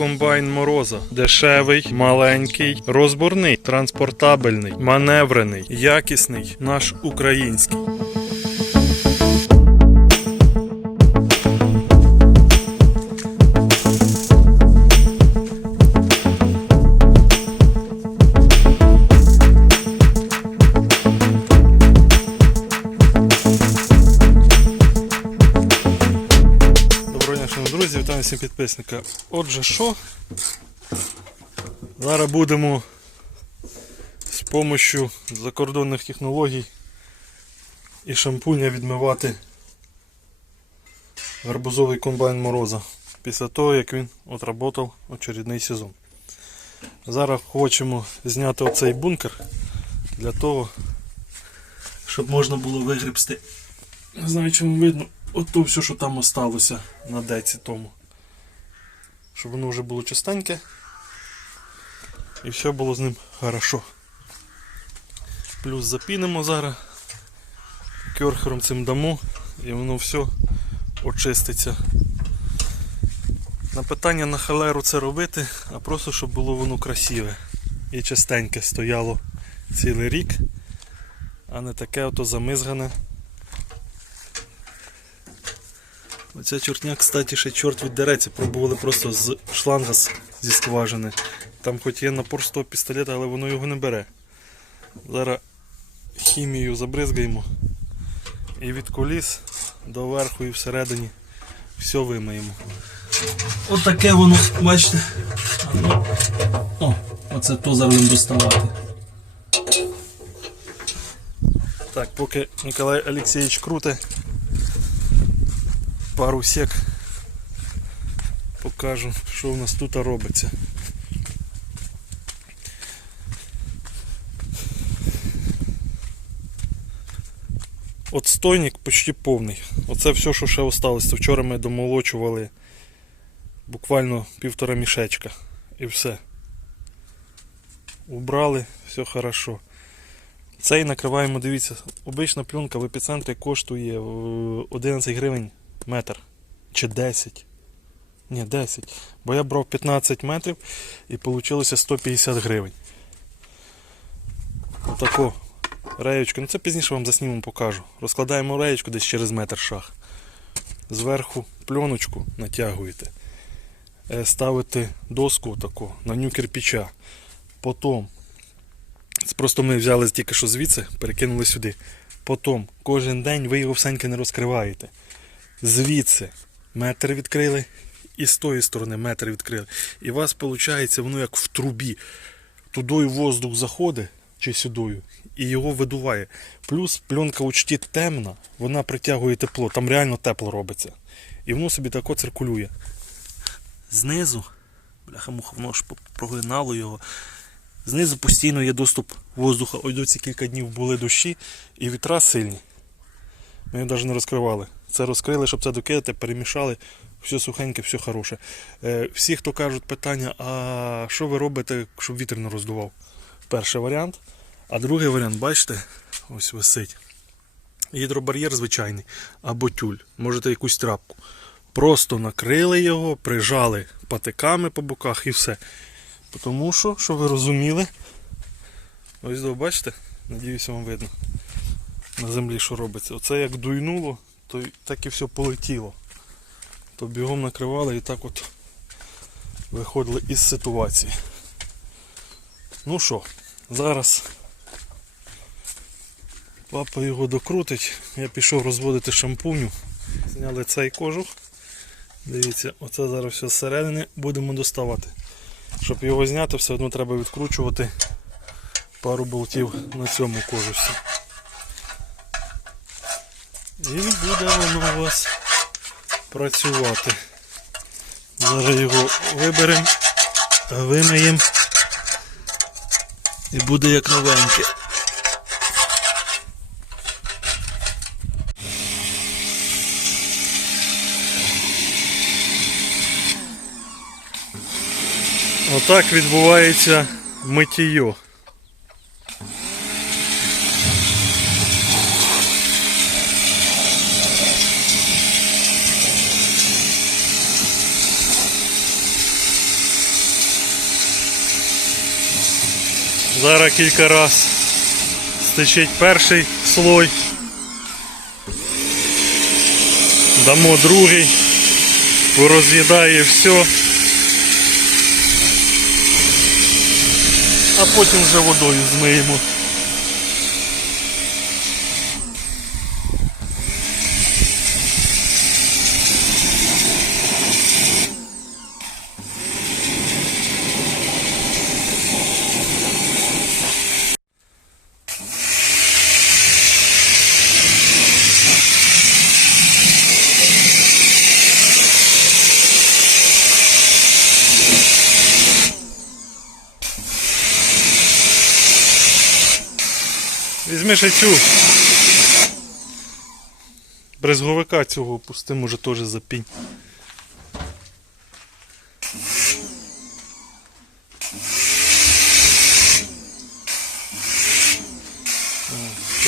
комбайн Мороза. Дешевий, маленький, розборний, транспортабельний, маневрений, якісний, наш український. Підписника. Отже, що? Зараз будемо з допомогою закордонних технологій і шампуня відмивати гарбузовий комбайн Мороза після того, як він отработав очередний сезон. Зараз хочемо зняти оцей бункер для того, щоб можна було вигребсти. Не знаю, чому видно. От то все, що там осталося на деці тому. Щоб воно вже було чистеньке. І все було з ним хорошо. Плюс запінимо зараз. Кьорхером цим дамо і воно все очиститься. На питання на халеру це робити, а просто щоб було воно красиве і чистеньке стояло цілий рік, а не таке ото замизгане. Оця чортня, кстати, ще чорт віддереться. Пробували просто з шланга зі скважини. Там хоч є напор з того пістолета, але воно його не бере. Зараз хімію забризгаємо. І від коліс до верху і всередині все вимиємо. Отаке воно, бачите. О, оце то зараз будемо доставати. Так, поки Ніколай Олексійович круте пару сек покажу, що в нас тут робиться. Отстойник почти повний. Оце все, що ще осталося. Вчора ми домолочували буквально півтора мішечка. І все. Убрали, все хорошо. Цей накриваємо, дивіться, обична пленка в епіцентрі коштує е, 11 гривень метр. Чи 10. Ні, 10. Бо я брав 15 метрів і вийшло 150 гривень. Отако. Реєчку. Ну це пізніше вам заснімемо покажу. Розкладаємо реєчку десь через метр шаг. Зверху пленочку натягуєте. Е, Ставите доску таку на ню кирпича. Потім. Просто ми взяли тільки що звідси, перекинули сюди. Потім кожен день ви його всеньки не розкриваєте. Звідси метр відкрили, і з тої сторони метр відкрили. І у вас виходить, воно як в трубі. Тудою воздух заходить чи сюдою, і його видуває. Плюс пленка учті темна, вона притягує тепло, там реально тепло робиться. І воно собі тако циркулює. Знизу, бляха муха, воно ж прогинало його. Знизу постійно є доступ воздуха. Ось до ці кілька днів були дощі і вітра сильні. Ми його навіть не розкривали. Це розкрили, щоб це докидати, перемішали. Все сухеньке, все хороше. Е, всі, хто кажуть питання, а що ви робите, щоб вітер не роздував? Перший варіант. А другий варіант, бачите, ось висить. Гідробар'єр звичайний або тюль. Можете якусь трапку. Просто накрили його, прижали патиками по боках і все. Тому що, що ви розуміли, ось бачите, надіюся, вам видно на землі, що робиться. Оце як дуйнуло, то так і все полетіло. То бігом накривали і так от виходили із ситуації. Ну що, зараз папа його докрутить. Я пішов розводити шампуню. Зняли цей кожух. Дивіться, оце зараз все зсередини будемо доставати. Щоб його зняти, все одно треба відкручувати пару болтів на цьому кожусі. І буде воно у вас працювати. Зараз його виберемо, вимиємо і буде як новеньке. Отак відбувається миттєйо. Зараз кілька раз стечить перший слой. Дамо другий. пороз'їдає все. А потім вже водою змиємо. Візьми ще цю. Брезговика цього пусти, може теж запінь.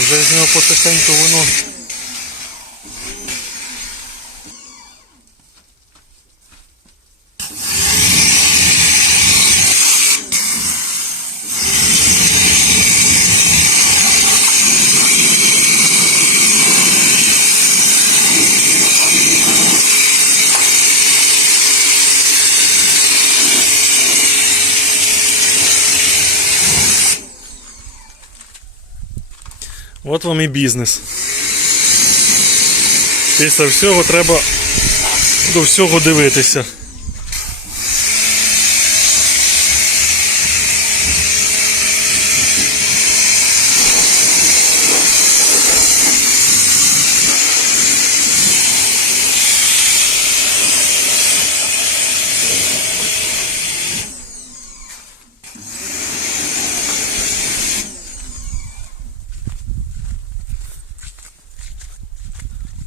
Вже з нього потихеньку воно. От вам і бізнес. Після всього треба до всього дивитися.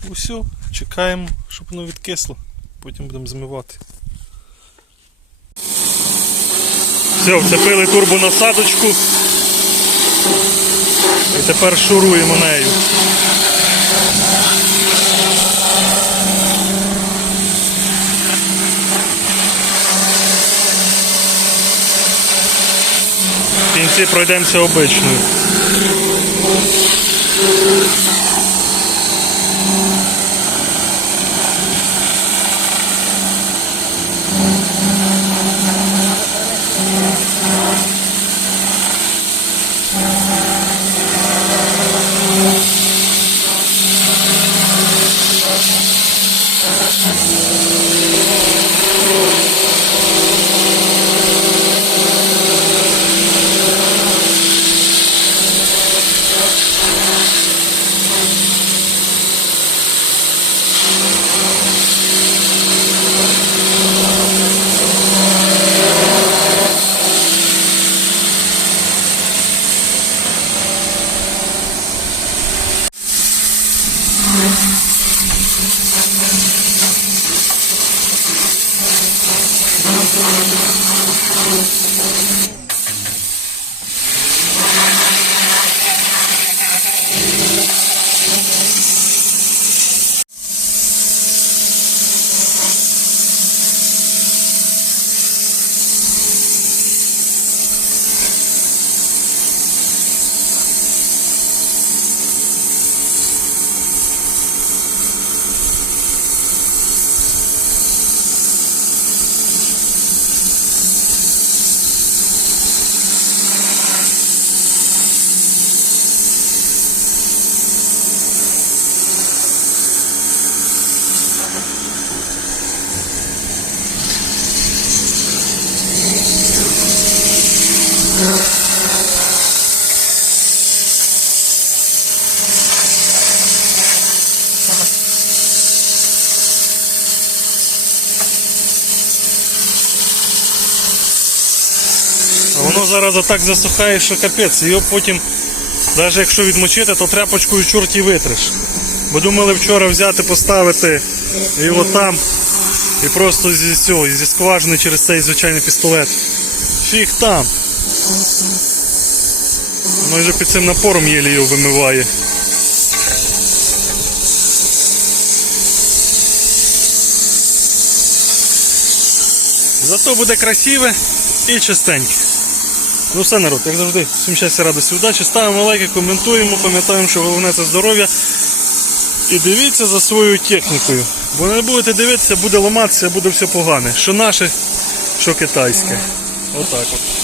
Усьо, чекаємо, щоб воно відкисло. Потім будемо змивати. Все, вцепили турбонасадочку. І тепер шуруємо нею. В кінці пройдемося обичною. Зараз отак засухає, що капець. Його потім, навіть якщо відмочити, то тряпочкою чорті витриш. Бо думали вчора взяти, поставити його там і просто зі цього, зі скважини через цей звичайний пістолет. Фіг там. Воно вже під цим напором єлі його вимиває. Зато буде красиве і чистеньке. Ну все, народ, як завжди, всім щастя, радості, удачі. Ставимо лайки, коментуємо, пам'ятаємо, що головне це здоров'я. І дивіться за своєю технікою. Бо не будете дивитися, буде ламатися, буде все погане. Що наше, що китайське. Отак от.